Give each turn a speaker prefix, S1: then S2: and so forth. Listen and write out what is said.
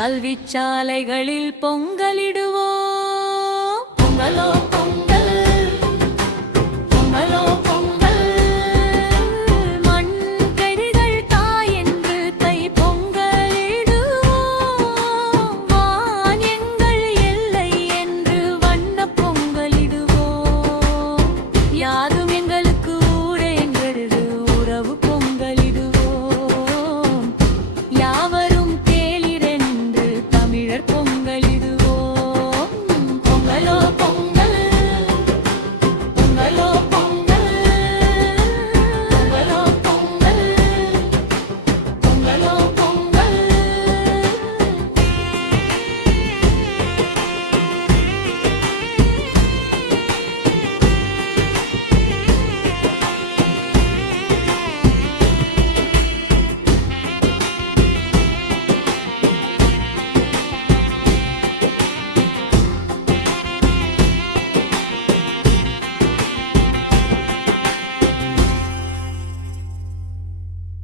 S1: கல்விச்சாலைகளில் பொங்கலிடுவோம்.